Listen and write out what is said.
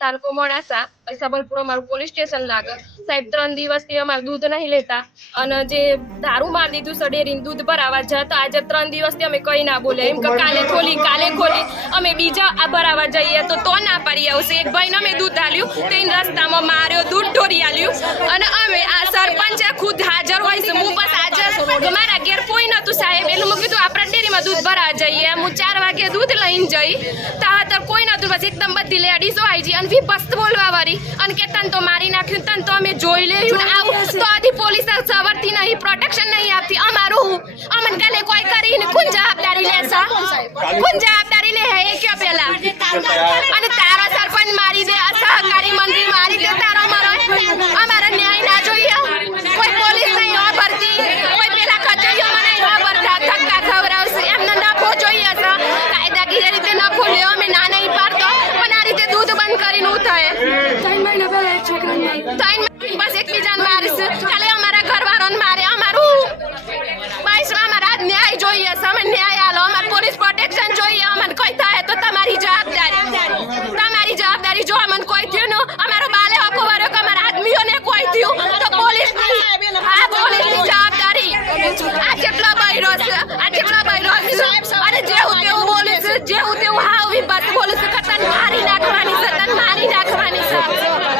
તાલુકો મોડાસા સબલપુર અમારું police station લાગે. સાહેબ, ત્રણ દિવસથી અમારે દૂધ નહીં લેતા. અને જે દારૂ મારી દીધું છે ડેરીને દૂધ ભરાવા જતા, આજે ત્રણ દિવસથી અમે કઈ ના બોલે એમ કે કાલે ખોલી કાલે ખોલી. અમે બીજા આ ભરાવા જઈએ તો તો ના પાડી આવશે. એક ભાઈને અમે દૂધ આલ્યું તેને રસ્તામાં માર્યો, દૂધ ઢોરી આલ્યું. અને અમે આ સરપંચ ખુદ હાજર હોય છે. હું બસ હાજર. મારા ઘેર કોઈ નતું સાહેબ. એટલે મેં કીધું, આપણે ડેરીમાં દૂધ ભરાવા જઈએ. હું ચાર વાગે દૂધ લઈને જઈ. તા કોઈ નતું બસ એકદમ બધી લેડીઝો આવી જઈ અને બસ બોલવા વાળી અને કે તન તો મારી નાખ્યું તન તો અમે જોઈ લેશું આવું. તો આધી પોલીસ સવરતી નહીં પ્રોટેક્શન નહીં આપતી. અમારું હું? અમન કાલે કોઈ કરીને કોણ જવાબદારી લેશે? કોણ જવાબદારી લે હે? કે પેલા? અને